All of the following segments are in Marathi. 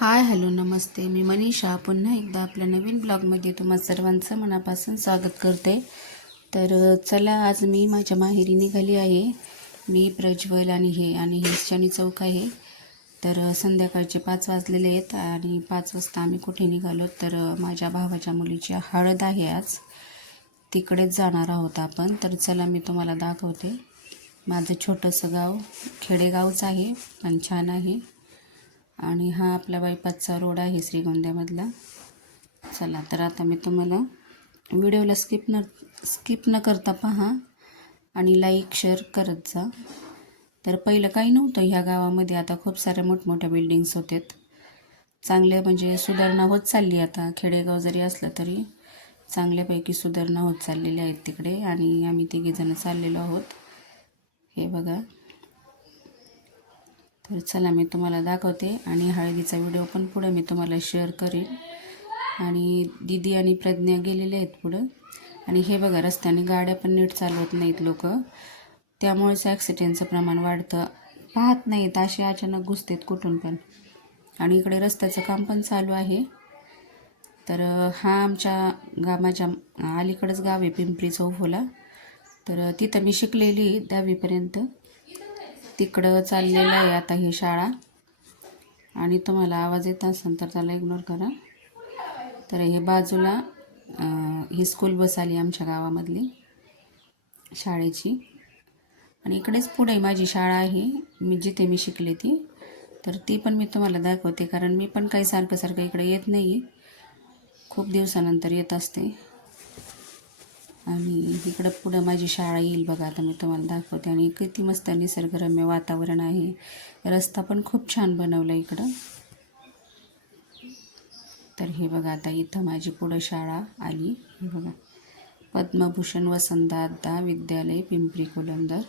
हाय हॅलो नमस्ते. मी मनीषा. पुन्हा एकदा आपल्या नवीन ब्लॉगमध्ये तुम्हा सर्वांचं मनापासून स्वागत करते. तर चला आज मी माझ्या माहेरी निघाली आहे. मी प्रज्वल आणि हे आणि हे शनी चौक आहे. तर संध्याकाळचे पाच वाजलेले आहेत आणि पाच वाजता आम्ही कुठे निघालो? तर माझ्या भावाच्या मुलीची हळद आहे आज. तिकडेच जाणार आहोत आपण. तर चला मी तुम्हाला दाखवते. माझं छोटंसं गाव खेडेगावच आहे पण छान आहे. आणि हा आपला बायपासचा रोड आहे श्रीगोंद्यामधला. चला तर आता मी तुम्हाला व्हिडिओला स्किप न स्किप न करता पहा आणि लाईक शेअर करत जा. तर पहिलं काही नव्हतं ह्या गावामध्ये आता खूप साऱ्या मोठमोठ्या बिल्डिंग्स होत्यात चांगल्या म्हणजे सुधारणा होत चालली आता. खेडेगाव जरी असलं तरी चांगल्यापैकी सुधारणा होत चाललेल्या आहेत तिकडे आणि आम्ही तिघीजणं चाललेलो आहोत. हे बघा. तर चला मी तुम्हाला दाखवते आणि हळदीचा व्हिडिओ पण पुढं मी तुम्हाला शेअर करेन. आणि दिदी आणि प्रज्ञा गेलेले आहेत पुढं. आणि हे बघा रस्त्याने गाड्या पण नीट चालवत नाहीत लोक. त्यामुळेच ॲक्सिडेंटचं प्रमाण वाढतं. पाहत नाहीत असे अचानक घुसतेत कुठून पण. आणि इकडे रस्त्याचं काम पण चालू आहे. तर हा आमच्या गामाच्या अलीकडंच गाव आहे पिंपरी चौफोला. तर तिथं मी शिकलेली दहावीपर्यंत. तिकडं चाललेलं आहे आता ही शाळा. आणि तुम्हाला आवाज येत असेल तर त्याला इग्नोर करा. तर हे बाजूला ही स्कूल बस आली आमच्या गावामधली शाळेची. आणि इकडेच पुढे माझी शाळा आहे. मी जिथे मी शिकले ती. तर ती पण मी तुम्हाला दाखवते कारण मी पण काही सारखं सारखं इकडे येत नाही खूप दिवसानंतर येत असते. आणि इकडं पुढं माझी शाळा येईल बघा आता मी तुम्हाला दाखवते. आणि किती मस्त निसर्गरम्य वातावरण आहे. रस्ता पण खूप छान बनवला इकडं. तर हे बघा आता इथं माझी पुढं शाळा आली. हे बघा. पद्मभूषण वसंतदादा विद्यालय पिंपरी कोलंदर.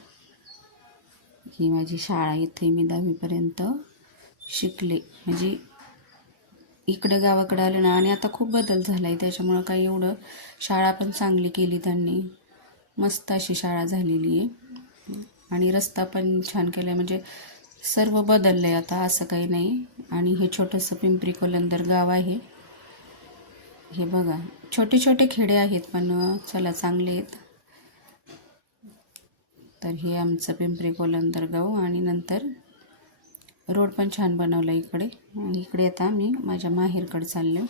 ही माझी शाळा इथे मी दहावीपर्यंत शिकले. म्हणजे इकडं गावाकडं आलं ना आणि आता खूप बदल झाला आहे त्याच्यामुळं काही एवढं शाळा पण चांगली केली त्यांनी. मस्त अशी शाळा झालेली आहे. आणि रस्ता पण छान केला आहे म्हणजे सर्व बदललं आहे आता असं काही नाही. आणि हे छोटंसं पिंपरी कोलंदर गाव आहे. हे बघा छोटे छोटे खेडे आहेत पण चला चांगले आहेत. तर हे आमचं पिंपरी कोलंदर गाव आणि नंतर रोड पण छान बनवला इकडे. इकडे आता मी माझ्या माहेरकडे चाललो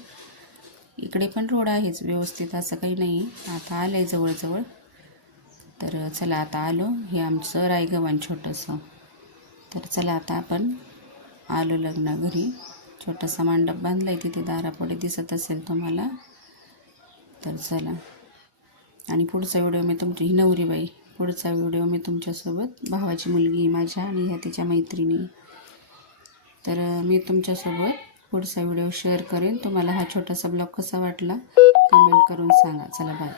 इकडे पण रोड आहेच व्यवस्थित असं काही नाही. आता आलं आहे जवळजवळ. तर चला आता आलो. हे आमचं रायगव्हाण छोटंसं. तर चला आता आपण आलो लग्न घरी. छोटासा मांडप बांधला आहे तिथे दारापुढे दिसत असेल तुम्हाला. तर चला. आणि पुढचा व्हिडिओ मी तुमची ही नवरीबाई. पुढचा व्हिडिओ मी तुमच्यासोबत. भावाची मुलगी माझ्या आणि ह्या तिच्या मैत्रिणी. तर मी तुमच्यासोबत पुढचा व्हिडिओ शेअर करेन. तुम्हाला हा छोटासा ब्लॉग कसा वाटला कमेंट करून सांगा. चला बाय.